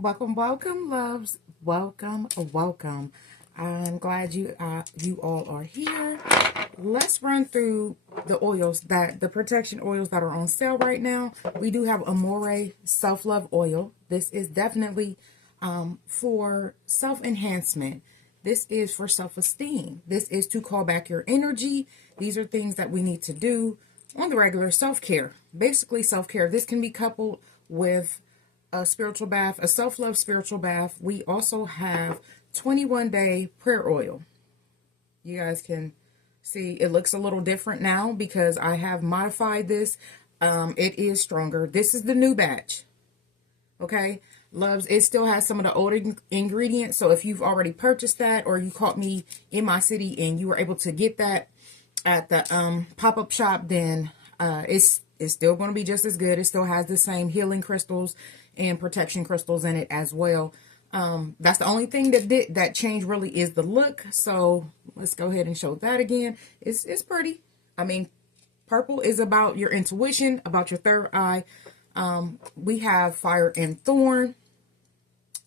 Welcome, welcome, loves. Welcome, welcome. I'm glad you all are here. Let's run through the oils the protection oils that are on sale right now. We do have Amore self-love oil. This is definitely for self-enhancement. This is for self-esteem. This is to call back your energy. These are things that we need to do on the regular. Self-care, basically self-care. This can be coupled with a spiritual bath, a self-love spiritual bath. We also have 21-day prayer oil. You guys can see it looks a little different now because I have modified this. It is stronger. This is the new batch. Okay, loves, it still has some of the old ingredients. So if you've already purchased that, or you caught me in my city and you were able to get that at the pop-up shop, then it's still going to be just as good. It still has the same healing crystals and protection crystals in it as well. That's the only thing that changed really is the look. So let's go ahead and show that again. It's pretty. I mean, purple is about your intuition, about your third eye. We have fire and thorn.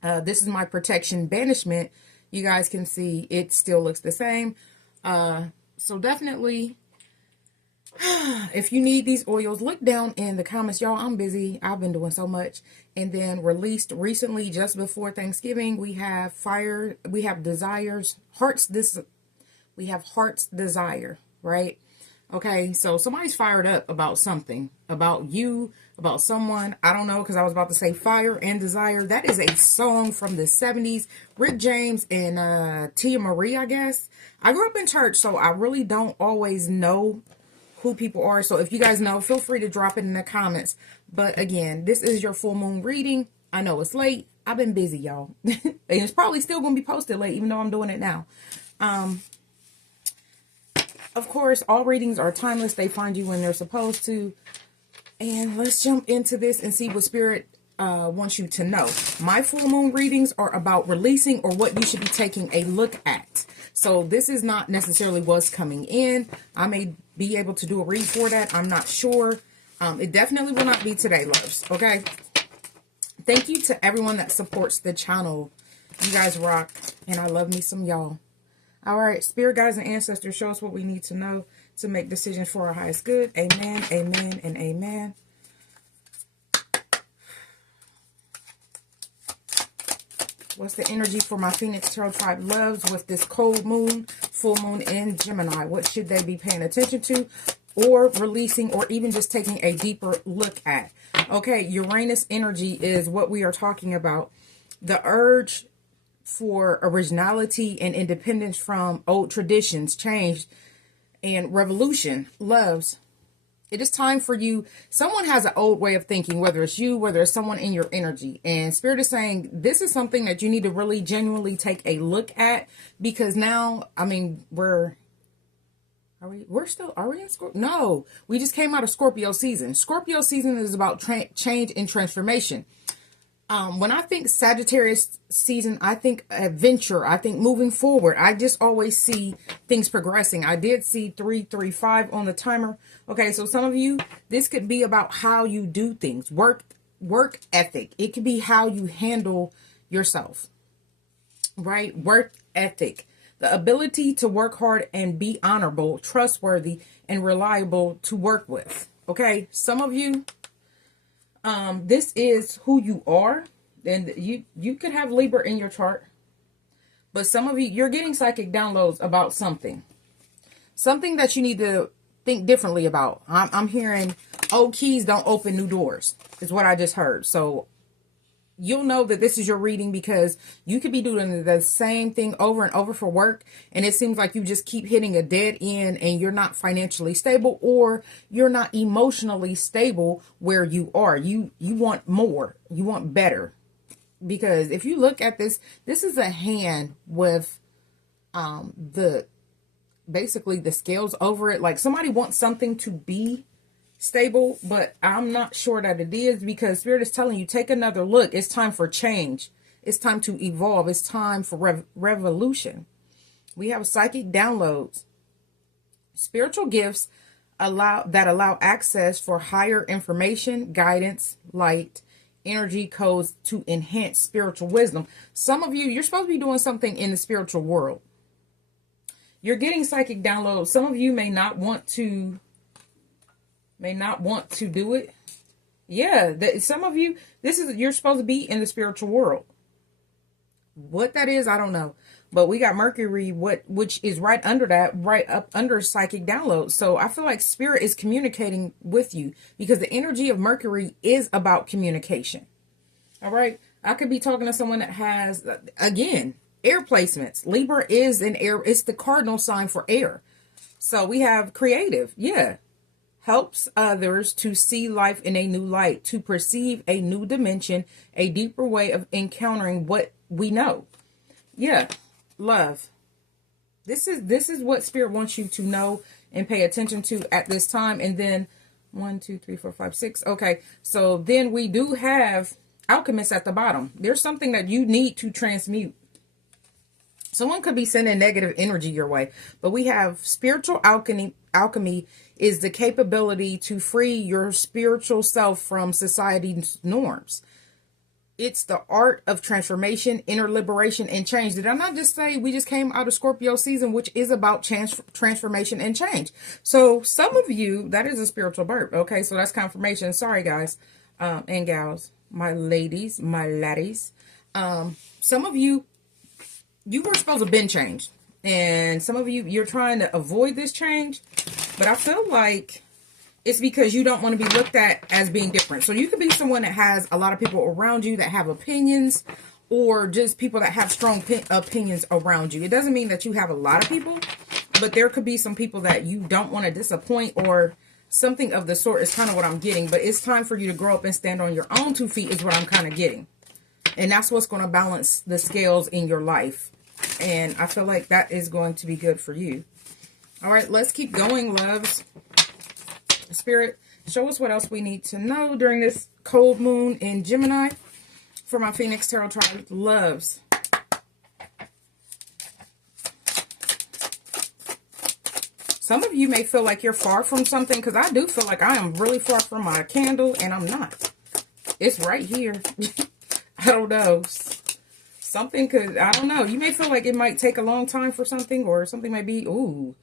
This is my protection banishment. You guys can see it still looks the same. So definitely, if you need these oils, look down in the comments. Y'all, I'm busy. I've been doing so much. And then released recently, just before Thanksgiving, we have fire. We have desires, hearts. We have heart's desire, right? Okay, so somebody's fired up about something, about you, about someone. I don't know, because I was about to say fire and desire. That is a song from the 70s. Rick James and Tia Marie, I guess. I grew up in church, so I really don't always know who people are. So if you guys know, feel free to drop it in the comments. But again, this is your full moon reading. I know it's late. I've been busy, y'all. And it's probably still going to be posted late, even though I'm doing it now. Of course, all readings are timeless. They find you when they're supposed to. And let's jump into this and see what Spirit wants you to know. My full moon readings are about releasing, or what you should be taking a look at. So this is not necessarily what's coming in. I may be able to do a read for that. I'm not sure. It definitely will not be today, loves. Okay. Thank you to everyone that supports the channel. You guys rock. And I love me some y'all. All right, Spirit guides and ancestors, show us what we need to know to make decisions for our highest good. Amen, amen, and amen. What's the energy for my Phoenix Tarot Tribe loves with this cold moon, full moon in Gemini? What should they be paying attention to, or releasing, or even just taking a deeper look at? Okay, Uranus energy is what we are talking about. The urge for originality and independence from old traditions, change, and revolution. Loves, it is time for you. Someone has an old way of thinking, whether it's you, whether it's someone in your energy. And Spirit is saying this is something that you need to really genuinely take a look at, because now, I mean, are we in Scorpio? No, we just came out of Scorpio season. Scorpio season is about change and transformation. When I think Sagittarius season, I think adventure. I think moving forward. I just always see things progressing. I did see 335 on the timer. Okay, so some of you, this could be about how you do things. Work ethic. It could be how you handle yourself. Right? Work ethic. The ability to work hard and be honorable, trustworthy, and reliable to work with. Okay, some of you, this is who you are, and you could have Libra in your chart, but some of you, you're getting psychic downloads about something that you need to think differently about. I'm hearing old keys don't open new doors is what I just heard. So you'll know that this is your reading, because you could be doing the same thing over and over for work, and it seems like you just keep hitting a dead end, and you're not financially stable, or you're not emotionally stable where you are. You want more. You want better. Because if you look at this is a hand with basically the scales over it. Like somebody wants something to be stable, but I'm not sure that it is, because Spirit is telling you, take another look. It's time for change. It's time to evolve. It's time for revolution. We have psychic downloads, spiritual gifts allow access for higher information, guidance, light, energy codes to enhance spiritual wisdom. Some of you, you're supposed to be doing something in the spiritual world. You're getting psychic downloads. Some of you may not want to do it. Yeah, some of you, you're supposed to be in the spiritual world. What that is, I don't know. But we got Mercury, which is right under that, right up under psychic downloads. So I feel like spirit is communicating with you because the energy of Mercury is about communication. All right. I could be talking to someone that has, again, air placements. Libra is an air. It's the cardinal sign for air. So we have creative. Yeah. Helps others to see life in a new light, to perceive a new dimension, a deeper way of encountering what we know. Yeah. Love. This is what spirit wants you to know and pay attention to at this time. And then 1, 2, 3, 4, 5, 6. Okay. So then we do have alchemists at the bottom. There's something that you need to transmute. Someone could be sending negative energy your way, but we have spiritual alchemy. Alchemy is the capability to free your spiritual self from society's norms. It's the art of transformation, inner liberation, and change. Did I not just say we just came out of Scorpio season, which is about transformation and change? So some of you, that is a spiritual burp. Okay, so that's confirmation. Sorry, guys and gals, my ladies, my laddies. Some of you, you were supposed to been changed. And some of you, you're trying to avoid this change. But I feel like it's because you don't want to be looked at as being different. So you could be someone that has a lot of people around you that have opinions, or just people that have strong opinions around you. It doesn't mean that you have a lot of people, but there could be some people that you don't want to disappoint, or something of the sort is kind of what I'm getting. But it's time for you to grow up and stand on your own 2 feet is what I'm kind of getting. And that's what's going to balance the scales in your life. And I feel like that is going to be good for you. All right, let's keep going, loves. Spirit, show us what else we need to know during this cold moon in Gemini for my Phoenix Tarot Tribe loves. Some of you may feel like you're far from something, because I do feel like I am really far from my candle, and I'm not. It's right here. I don't know. Something could, I don't know. You may feel like it might take a long time for something, or something might be, ooh.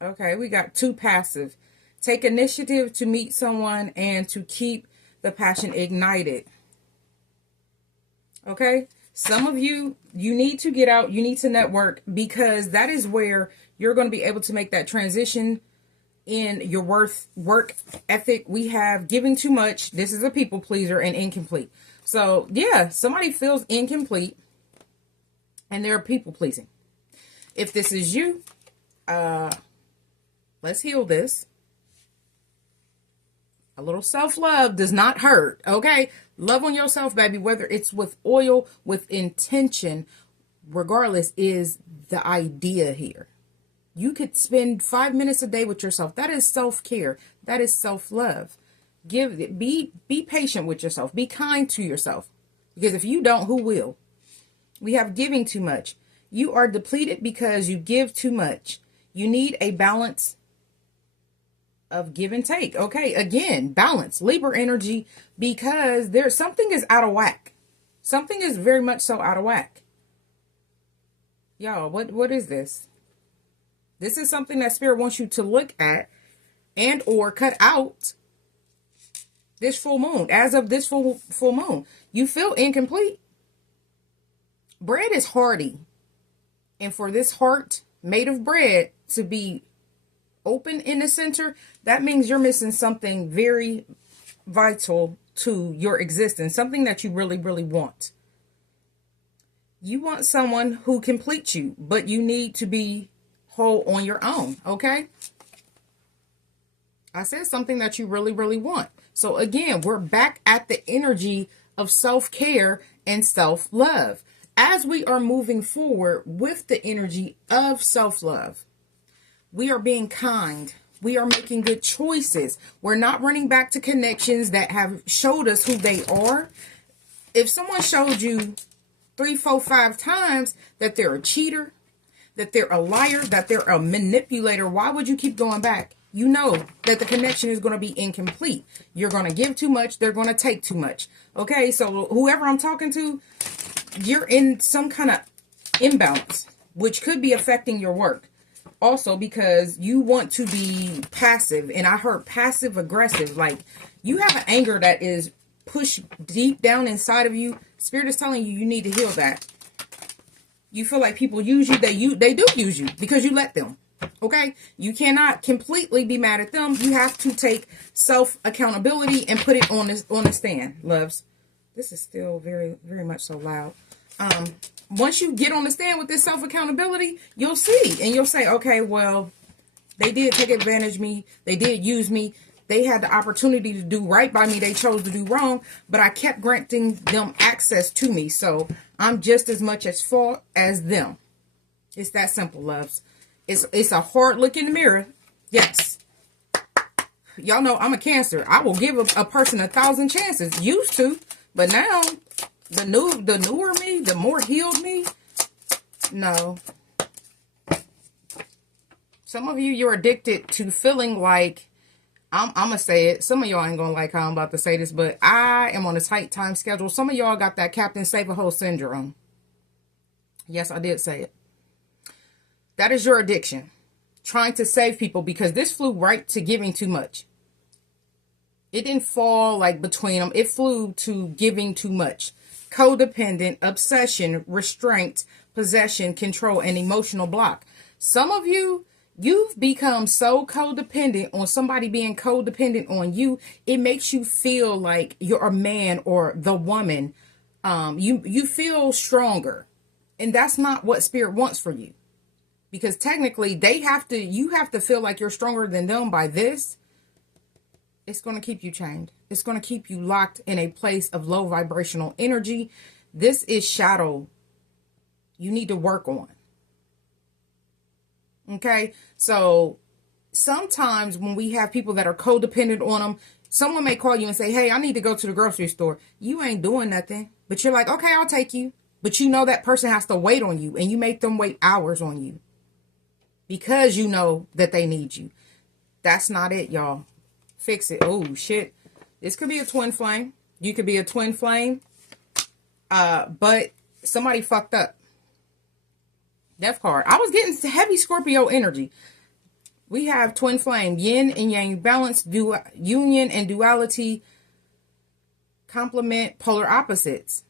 Okay, we got 2 passive. Take initiative to meet someone and to keep the passion ignited. Okay, some of you, you need to get out. You need to network, because that is where you're going to be able to make that transition in your work ethic. We have giving too much. This is a people pleaser, and incomplete. So yeah, somebody feels incomplete and they're people pleasing. If this is you, let's heal this. A little self-love does not hurt, okay? Love on yourself, baby, whether it's with oil, with intention, regardless, is the idea here. You could spend 5 minutes a day with yourself. That is self-care. That is self-love. Be patient with yourself. Be kind to yourself. Because if you don't, who will? We have giving too much. You are depleted because you give too much. You need a balance of give and take. Okay, again, balance. Libra energy, because there's something is out of whack. Something is very much so out of whack. Y'all, what is this? This is something that Spirit wants you to look at and or cut out this full moon. As of this full moon, you feel incomplete. Bread is hearty. And for this heart made of bread to be open in the center, that means you're missing something very vital to your existence. Something that you really, really want. You want someone who completes you, but you need to be whole on your own, okay? I said something that you really, really want. So again, we're back at the energy of self-care and self-love. As we are moving forward with the energy of self-love, we are being kind. We are making good choices. We're not running back to connections that have showed us who they are. If someone showed you 3, 4, 5 times that they're a cheater, that they're a liar, that they're a manipulator, why would you keep going back? You know that the connection is going to be incomplete. You're going to give too much. They're going to take too much. Okay, so whoever I'm talking to, you're in some kind of imbalance, which could be affecting your work. Also, because you want to be passive, and I heard passive aggressive, like you have an anger that is pushed deep down inside of you. Spirit is telling you you need to heal that. You feel like people use you. They do use you because you let them. Okay, you cannot completely be mad at them. You have to take self accountability and put it on the stand, loves. This is still very, very much so loud. Once you get on the stand with this self accountability, you'll see and you'll say, okay, well, they did take advantage of me. They did use me. They had the opportunity to do right by me. They chose to do wrong, but I kept granting them access to me. So I'm just as much at fault as them. It's that simple, loves. It's a hard look in the mirror. Yes. Y'all know I'm a Cancer. I will give a person 1,000 chances. Used to. But now, the newer me, the more healed me, no. Some of you, you're addicted to feeling like, I'm going to say it. Some of y'all ain't going to like how I'm about to say this, but I am on a tight time schedule. Some of y'all got that Captain Save-A-Ho syndrome. Yes, I did say it. That is your addiction. Trying to save people, because this flew right to giving too much. It didn't fall like between them. It flew to giving too much. Codependent, obsession, restraint, possession, control, and emotional block. Some of you, you've become so codependent on somebody being codependent on you. It makes you feel like you're a man or the woman. You feel stronger. And that's not what Spirit wants for you. Because technically, you have to feel like you're stronger than them by this. It's going to keep you chained. It's going to keep you locked in a place of low vibrational energy. This is shadow you need to work on. Okay? So sometimes when we have people that are codependent on them, someone may call you and say, hey, I need to go to the grocery store. You ain't doing nothing. But you're like, okay, I'll take you. But you know that person has to wait on you, and you make them wait hours on you because you know that they need you. That's not it, y'all. Fix it. Oh, shit. This could be a twin flame. You could be a twin flame. But somebody fucked up. Death card. I was getting heavy Scorpio energy. We have twin flame. Yin and yang balance. Union and duality. Complement polar opposites.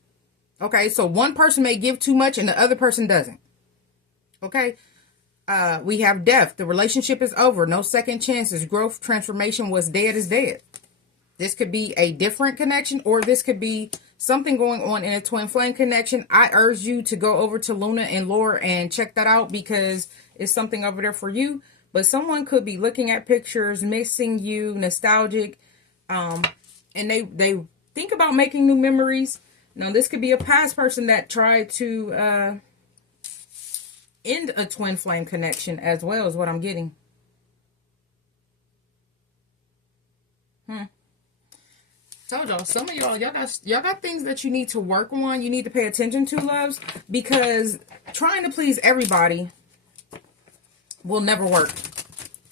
Okay, so one person may give too much and the other person doesn't. Okay. We have death. The relationship is over. No second chances. Growth, transformation. What's dead is dead. This could be a different connection, or this could be something going on in a twin flame connection. I urge you to go over to Luna and Lore and check that out, because it's something over there for you. But someone could be looking at pictures, missing you, nostalgic, and they think about making new memories. Now, this could be a past person that tried to end a twin flame connection as well, is what I'm getting. Told y'all, some of y'all got things that you need to work on. You need to pay attention to, loves, because trying to please everybody will never work.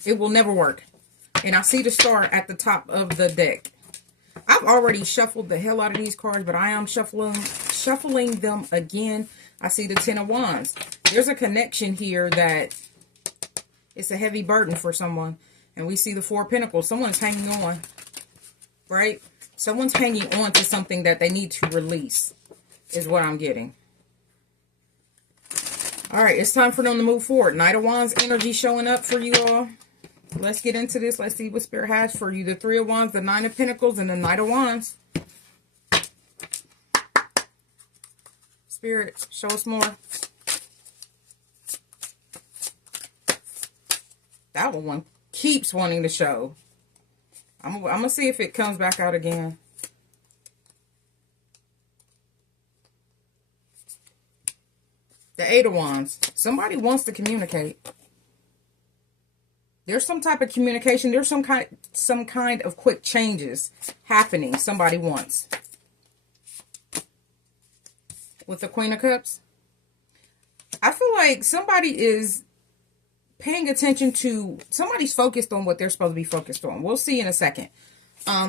It will never work. And I see the star at the top of the deck. I've already shuffled the hell out of these cards, but I am shuffling them again. I see the Ten of Wands. There's a connection here that it's a heavy burden for someone. And we see the Four of Pentacles. Someone's hanging on, right? Someone's hanging on to something that they need to release, is what I'm getting. All right, it's time for them to move forward. Knight of Wands energy showing up for you all. Let's get into this. Let's see what Spirit has for you. The Three of Wands, the Nine of Pentacles, and the Knight of Wands. Spirit, show us more. That one keeps wanting to show. I'm going to see if it comes back out again. The Eight of Wands. Somebody wants to communicate. There's some type of communication. There's some kind of quick changes happening. Somebody wants. With the Queen of Cups. I feel like somebody is paying attention to, somebody's focused on what they're supposed to be focused on. We'll see in a second.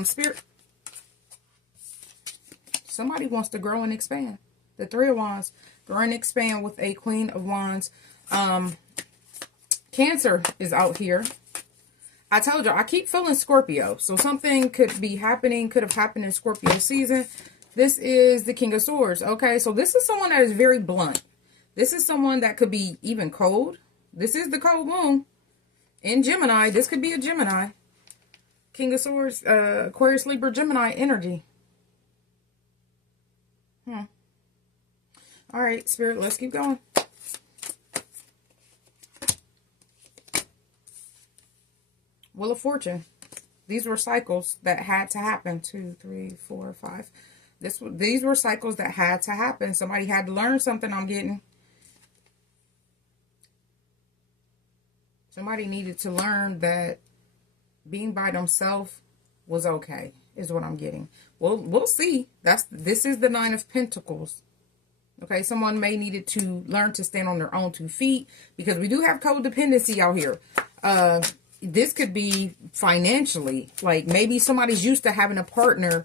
Spirit, somebody wants to grow and expand. The Three of Wands, grow and expand with a Queen of Wands. Cancer is out here. I told you, I keep feeling Scorpio. So something could be happening, could have happened in Scorpio season. This is the King of Swords. Okay, so this is someone that is very blunt. This is someone that could be even cold. This is the cold moon in Gemini. This could be a Gemini. King of Swords, Aquarius, Libra, Gemini energy. All right, Spirit, let's keep going. Wheel of Fortune. These were cycles that had to happen. 2, 3, 4, 5. These were cycles that had to happen. Somebody had to learn something, I'm getting. Somebody needed to learn that being by themselves was okay, is what I'm getting. Well, we'll see. This is the Nine of Pentacles. Okay, someone may needed to learn to stand on their own 2 feet, because we do have codependency out here. This could be financially, like maybe somebody's used to having a partner,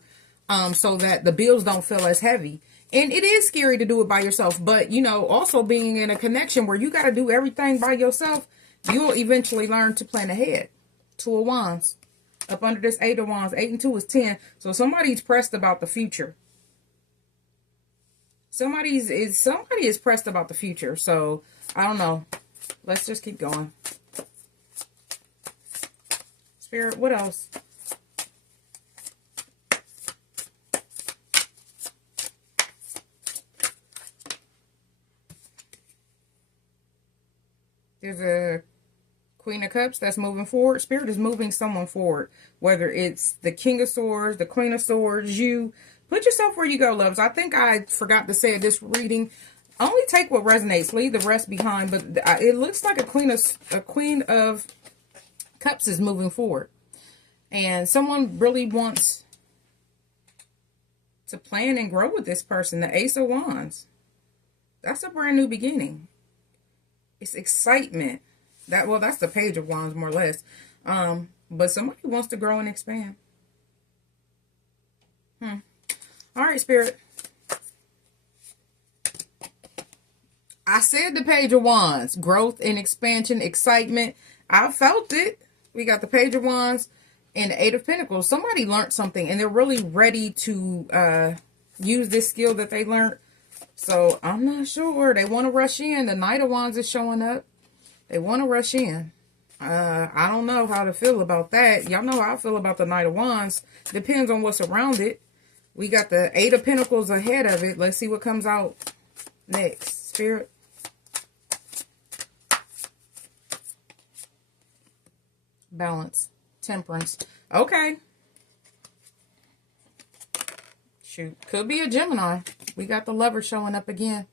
so that the bills don't feel as heavy. And it is scary to do it by yourself, but you know, also being in a connection where you got to do everything by yourself, you'll eventually learn to plan ahead. 2 of Wands. Up under this 8 of Wands. 8 and 2 is 10. So somebody's pressed about the future. Somebody is pressed about the future. So, I don't know. Let's just keep going. Spirit, what else? There's a Queen of Cups that's moving forward. Spirit is moving someone forward. Whether it's the King of Swords, the Queen of Swords, you. Put yourself where you go, loves. I think I forgot to say this reading. Only take what resonates. Leave the rest behind. But it looks like a Queen of Cups is moving forward. And someone really wants to plan and grow with this person. The Ace of Wands. That's a brand new beginning. It's excitement. That's the Page of Wands, more or less. But somebody wants to grow and expand. All right, Spirit. I said the Page of Wands. Growth and expansion, excitement. I felt it. We got the Page of Wands and the 8 of Pentacles. Somebody learned something, and they're really ready to use this skill that they learned. So, I'm not sure. They want to rush in. The Knight of Wands is showing up. They want to rush in. I don't know how to feel about that. Y'all know how I feel about the Knight of Wands. Depends on what's around it. We got the 8 of Pentacles ahead of it. Let's see what comes out next. Spirit. Balance. Temperance. Okay. Shoot. Could be a Gemini. We got the Lover showing up again.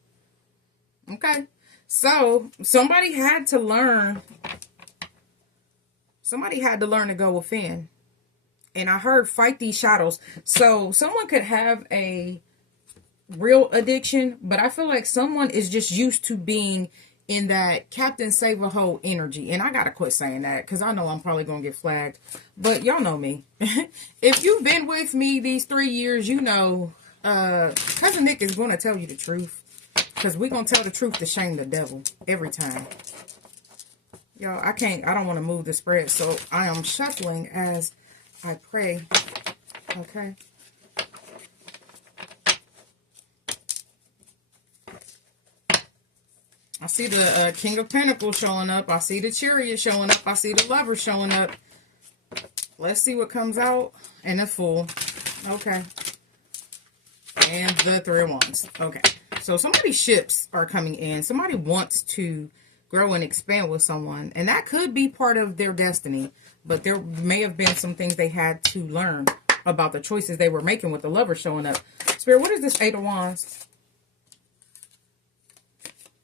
Okay. So, somebody had to learn. Somebody had to learn to go within. And I heard fight these shadows. So, someone could have a real addiction, but I feel like someone is just used to being in that Captain Save-A-Ho energy. And I gotta quit saying that, because I know I'm probably gonna get flagged. But y'all know me. If you've been with me these 3 years, you know, Cousin Nick is gonna tell you the truth. Because we're gonna tell the truth to shame the devil every time. Y'all, I don't want to move the spread, so I am shuffling as I pray. Okay. I see the King of Pentacles showing up. I see the Chariot showing up. I see the Lover showing up. Let's see what comes out. And the Fool. Okay. And the Three of Wands. Okay. So somebody's ships are coming in. Somebody wants to grow and expand with someone. And that could be part of their destiny. But there may have been some things they had to learn about the choices they were making with the Lover showing up. Spirit, what is this 8 of Wands?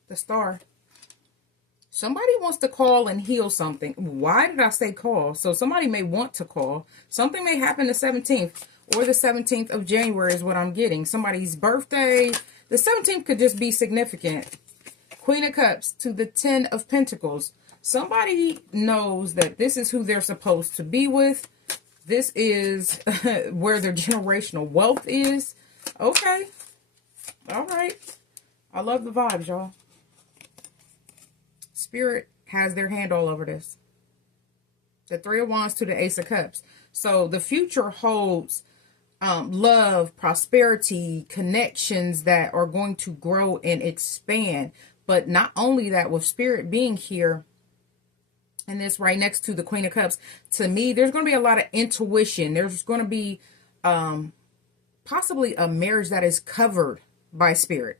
The Star. Somebody wants to call and heal something. Why did I say call? So somebody may want to call. Something may happen the 17th or the 17th of January is what I'm getting. Somebody's birthday. The 17th could just be significant. Queen of Cups to the 10 of Pentacles. Somebody knows that this is who they're supposed to be with. This is where their generational wealth is. Okay. All right. I love the vibes, y'all. Spirit has their hand all over this. The Three of Wands to the Ace of Cups. So the future holds love, prosperity, connections that are going to grow and expand. But not only that, with Spirit being here, and this right next to the Queen of Cups, to me, there's going to be a lot of intuition. There's going to be possibly a marriage that is covered by Spirit.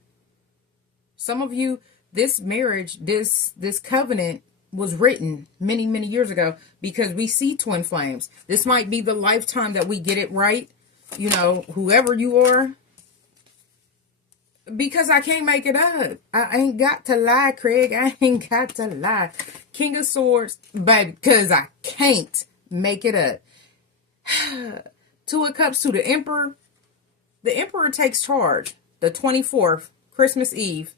Some of you, this marriage, this covenant was written many, many years ago, because we see twin flames. This might be the lifetime that we get it right. You know, whoever you are. Because I can't make it up. I ain't got to lie, Craig. I ain't got to lie. King of Swords, baby, because I can't make it up. Two of Cups to the Emperor. The Emperor takes charge. The 24th, Christmas Eve.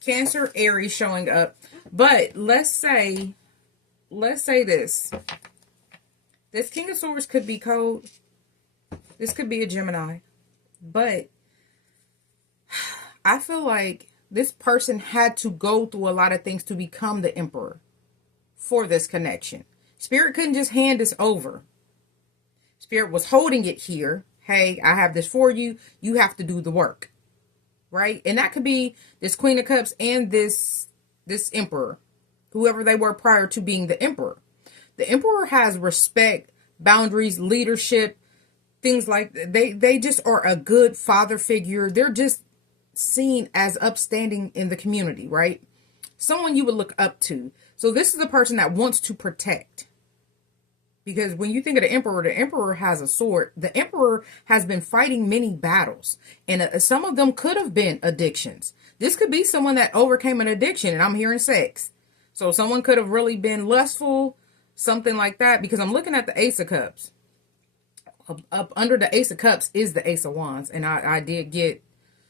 Cancer, Aries showing up. But let's say this. This King of Swords could be cold. This could be a Gemini. But I feel like this person had to go through a lot of things to become the Emperor for this connection. Spirit couldn't just hand this over. Spirit was holding it here. Hey, I have this for you. You have to do the work. Right? And that could be this Queen of Cups and this Emperor. Whoever they were prior to being the Emperor. The Emperor has respect, boundaries, leadership, things like that. They just are a good father figure. They're just seen as upstanding in the community, right? Someone you would look up to. So this is the person that wants to protect. Because when you think of the Emperor has a sword. The Emperor has been fighting many battles. And some of them could have been addictions. This could be someone that overcame an addiction. And I'm hearing sex. So someone could have really been lustful. Something like that. Because I'm looking at the Ace of Cups. Up under the Ace of Cups is the Ace of Wands. And I did get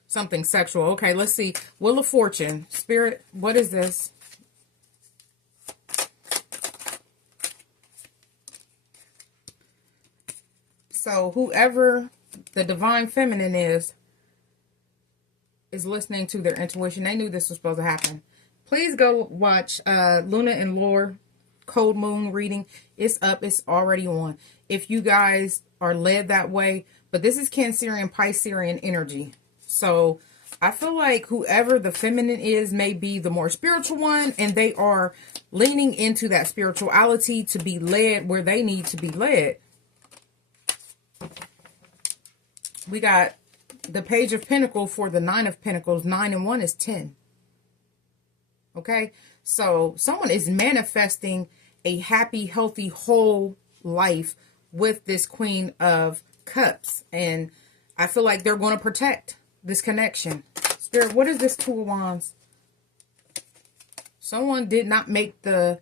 something sexual. Okay, let's see. Wheel of Fortune. Spirit, what is this? So whoever the divine feminine is listening to their intuition. They knew this was supposed to happen. Please go watch Luna and Lore Cold Moon reading. It's up. It's already on. If you guys are led that way. But this is Cancerian, Piscean energy. So I feel like whoever the feminine is may be the more spiritual one. And they are leaning into that spirituality to be led where they need to be led. We got the Page of Pentacles for the Nine of Pentacles. 9 and 1 is 10. Okay. So someone is manifesting a happy, healthy, whole life with this Queen of Cups. And I feel like they're going to protect this connection. Spirit, what is this Two of Wands? Someone did not make the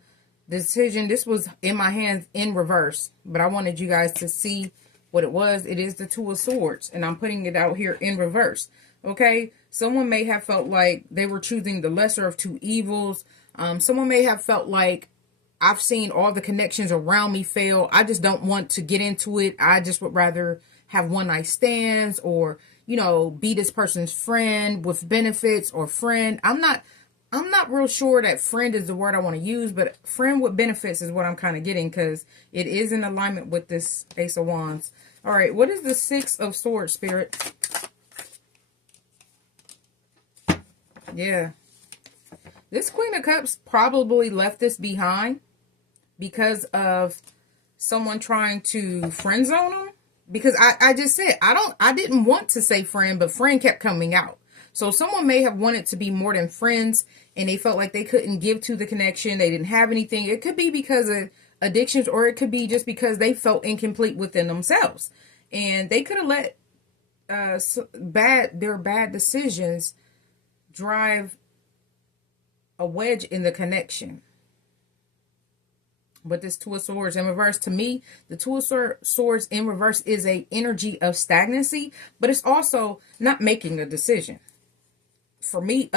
decision. This was in my hands in reverse. But I wanted you guys to see what it was. It is the Two of Swords. And I'm putting it out here in reverse. Okay? Someone may have felt like they were choosing the lesser of two evils. Someone may have felt like I've seen all the connections around me fail. I just don't want to get into it. I just would rather have one night stands or, you know, be this person's friend with benefits or friend. I'm not real sure that friend is the word I want to use, but friend with benefits is what I'm kind of getting because it is in alignment with this Ace of Wands. All right, what is the Six of Swords, Spirit? Yeah. This Queen of Cups probably left this behind because of someone trying to friend zone them. Because I just said, I didn't want to say friend, but friend kept coming out. So someone may have wanted to be more than friends and they felt like they couldn't give to the connection. They didn't have anything. It could be because of addictions or it could be just because they felt incomplete within themselves. And they could have let their bad decisions drive a wedge in the connection. But this Two of Swords in reverse, to me, the Two of Swords in reverse is a energy of stagnancy, but it's also not making a decision. For me,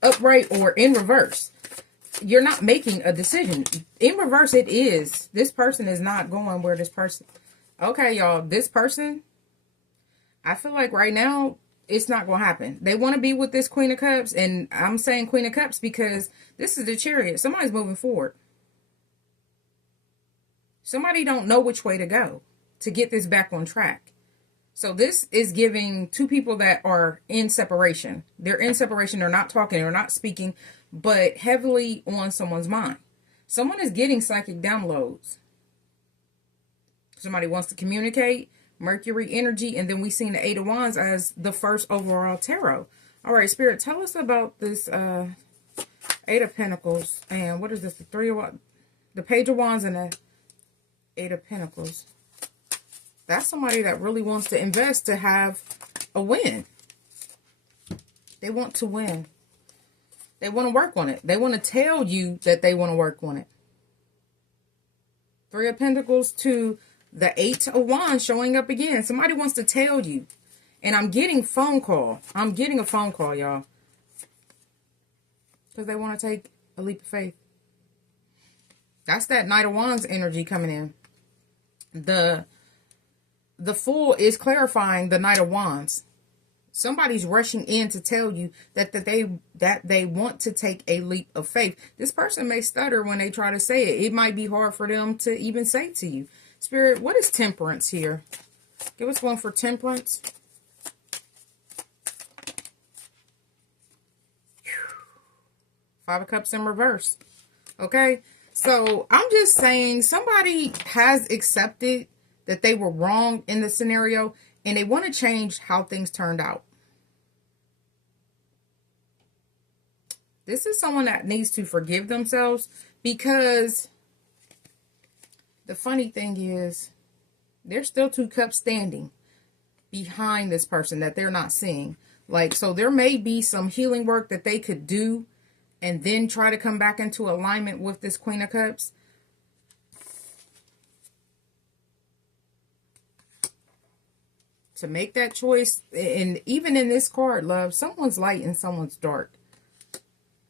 upright or in reverse. you're not making a decision. In reverse, it is. This person is not going where this person. Okay, y'all. This person, I feel like right now, it's not going to happen. They want to be with this Queen of Cups. And I'm saying Queen of Cups because this is the Chariot. Somebody's moving forward. Somebody don't know which way to go to get this back on track. So this is giving two people that are in separation. They're in separation. They're not talking. They're not speaking, but heavily on someone's mind. Someone is getting psychic downloads. Somebody wants to communicate. Mercury energy. And then we seen the Eight of Wands as the first overall tarot. All right, Spirit, tell us about this Eight of Pentacles. And what is this? The Three of Wands, the Page of Wands, and the Eight of Pentacles. That's somebody that really wants to invest to have a win. They want to win. They want to work on it. They want to tell you that they want to work on it. Three of Pentacles to the Eight of Wands showing up again. Somebody wants to tell you. And I'm getting phone call. I'm getting a phone call, y'all. Because they want to take a leap of faith. That's that Knight of Wands energy coming in. The Fool is clarifying the Knight of Wands. Somebody's rushing in to tell you that they want to take a leap of faith. This person may stutter when they try to say it. It might be hard for them to even say to you. Spirit, what is Temperance here? Give us one for Temperance. Five of Cups in reverse. Okay? So, I'm just saying somebody has accepted that they were wrong in the scenario and they want to change how things turned out. This is someone that needs to forgive themselves because the funny thing is there's still two cups standing behind this person that they're not seeing. Like, so there may be some healing work that they could do and then try to come back into alignment with this Queen of Cups. To make that choice, and even in this card, love, someone's light and someone's dark.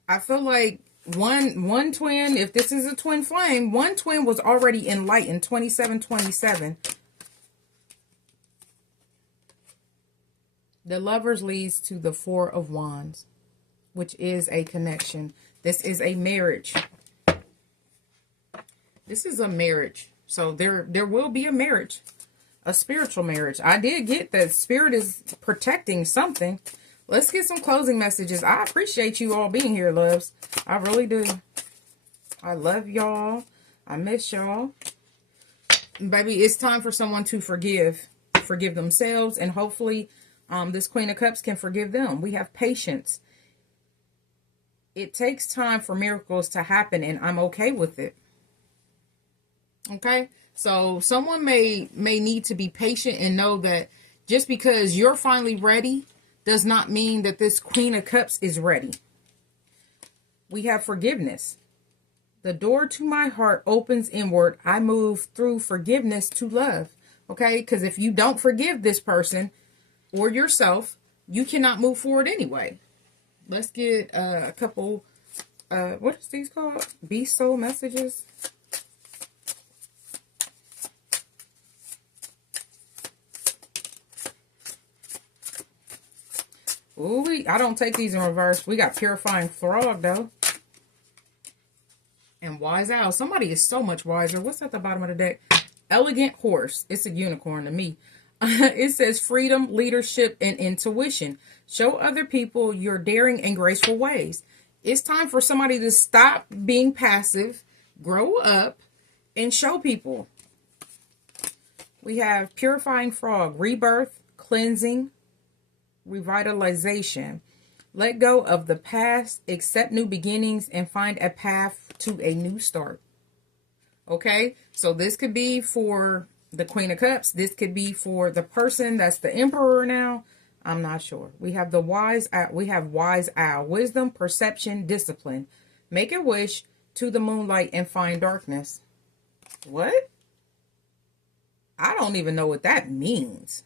I feel like one twin, if this is a twin flame, one twin was already in light in 2727. The Lovers leads to the Four of Wands, which is a connection. This is a marriage. This is a marriage. So there will be a marriage. A spiritual marriage. I did get that Spirit is protecting something. Let's get some closing messages. I appreciate you all being here, loves. I really do. I love y'all. I miss y'all. Baby, it's time for someone to forgive. Forgive themselves. And hopefully this Queen of Cups can forgive them. We have patience. It takes time for miracles to happen. And I'm okay with it. Okay? So someone may need to be patient and know that just because you're finally ready does not mean that this Queen of Cups is ready. We have forgiveness. The door to my heart opens inward. I move through forgiveness to love. Okay? Because if you don't forgive this person or yourself, you cannot move forward anyway. Let's get a couple, what is these called? Beast Soul messages. Ooh, I don't take these in reverse. We got Purifying Frog, though. And Wise Owl. Somebody is so much wiser. What's at the bottom of the deck? Elegant Horse. It's a unicorn to me. It says freedom, leadership, and intuition. Show other people your daring and graceful ways. It's time for somebody to stop being passive, grow up, and show people. We have Purifying Frog. Rebirth, cleansing, revitalization. Let go of the past, accept new beginnings, and find a path to a new start. Okay, so this could be for the Queen of Cups. This could be for the person that's the Emperor now. I'm not sure. We have the Wise Owl. Wisdom, perception, discipline. Make a wish to the moonlight and find darkness. What? I don't even know what that means.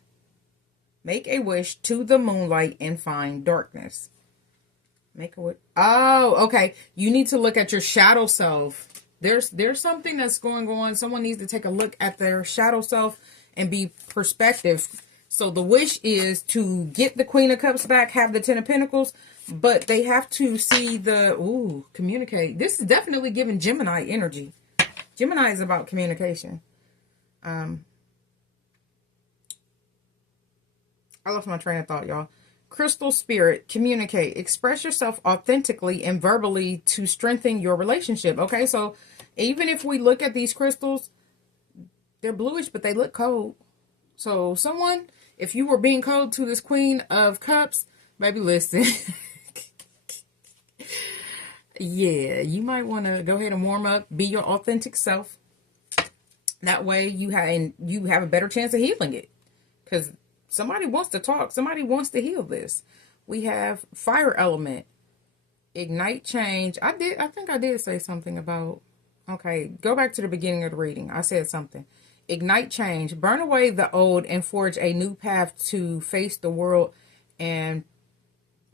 Make a wish to the moonlight and find darkness. Make a wish. Oh, okay. You need to look at your shadow self. There's something that's going on. Someone needs to take a look at their shadow self and be perspective. So the wish is to get the Queen of Cups back, have the Ten of Pentacles, but they have to see the, communicate. This is definitely giving Gemini energy. Gemini is about communication. I lost my train of thought, y'all. Crystal spirit, communicate, express yourself authentically and verbally to strengthen your relationship. Okay, so even if we look at these crystals, they're bluish, but they look cold. So someone, if you were being cold to this Queen of Cups, baby, listen. Yeah, you might want to go ahead and warm up, be your authentic self. That way you have a better chance of healing it. Because somebody wants to talk. Somebody wants to heal this. We have fire element. Ignite change. I think I did say something about, okay, go back to the beginning of the reading. I said something. Ignite change. Burn away the old and forge a new path to face the world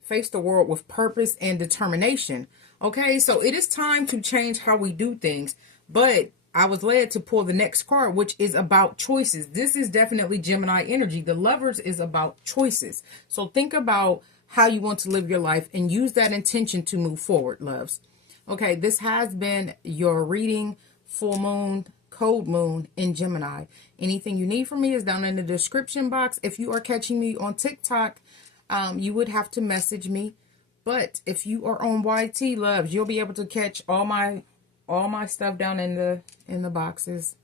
with purpose and determination. Okay, so it is time to change how we do things. But I was led to pull the next card, which is about choices. This is definitely Gemini energy. The Lovers is about choices. So think about how you want to live your life and use that intention to move forward, loves. Okay, this has been your reading, full moon, cold moon in Gemini. Anything you need from me is down in the description box. If you are catching me on TikTok, you would have to message me. But if you are on YT, loves, you'll be able to catch all my stuff down in the boxes.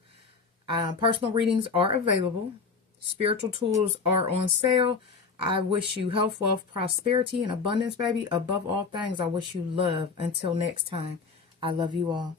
Personal readings are available. Spiritual tools are on sale. I wish you health, wealth, prosperity, and abundance, baby. Above all things, I wish you love. Until next time, I love you all.